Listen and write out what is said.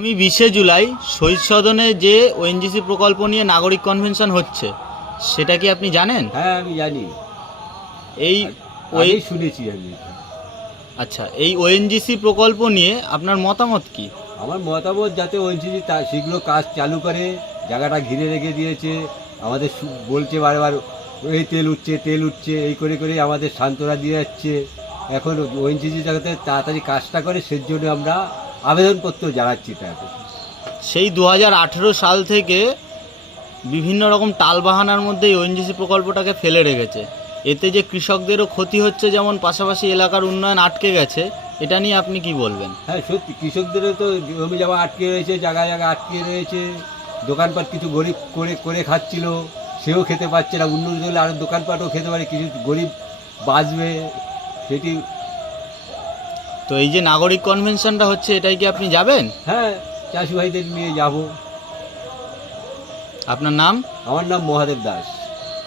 আমি 20শে জুলাই শহীদ সদনে যে ওএনজিসি প্রকল্প নিয়ে নাগরিক কনভেনশন হচ্ছে সেটা কি আপনি জানেন? হ্যাঁ, আমি জানি, এই শুনেছি আমি। আচ্ছা, এই ওএনজিসি প্রকল্প নিয়ে আপনার মতামত কি? আমার মতামত, যাতে ওএনজিসি সেগুলো কাজ চালু করে, জায়গাটা ঘিরে রেখে দিয়েছে, আমাদের বলছে বারবার এই তেল উঠছে এই করে করে আমাদের সান্ত্বনা দিয়ে যাচ্ছে। এখন ওএনজিসি যাতে তাড়াতাড়ি কাজটা করে সেই জন্য আমরা আবেদনপত্র জানাচ্ছি তাকে। সেই 2018 সাল থেকে বিভিন্ন রকম টালবাহানার মধ্যে এই ওএনজিসি প্রকল্পটাকে ফেলে রেখেছে। এতে যে কৃষকদেরও ক্ষতি হচ্ছে, যেমন পাশাপাশি এলাকার উন্নয়ন আটকে গেছে, এটা নিয়ে আপনি কি বলবেন? হ্যাঁ, সত্যি কৃষকদেরও তো জমি জমা আটকে রয়েছে, জায়গায় জায়গায় আটকে রয়েছে। দোকানপাট কিছু গরিব করে খাচ্ছিল, সেও খেতে পাচ্ছে না। উন্নতি হলে আরও দোকানপাটও খেতে পারে, কিছু গরিব বাঁচবে সেটি। তো এই যে নাগরিক কনভেনশনটা হচ্ছে, এটাই কি আপনি যাবেন? হ্যাঁ, চাষি ভাইদের নিয়ে যাব। আপনার নাম? আমার নাম মহাদেব দাস।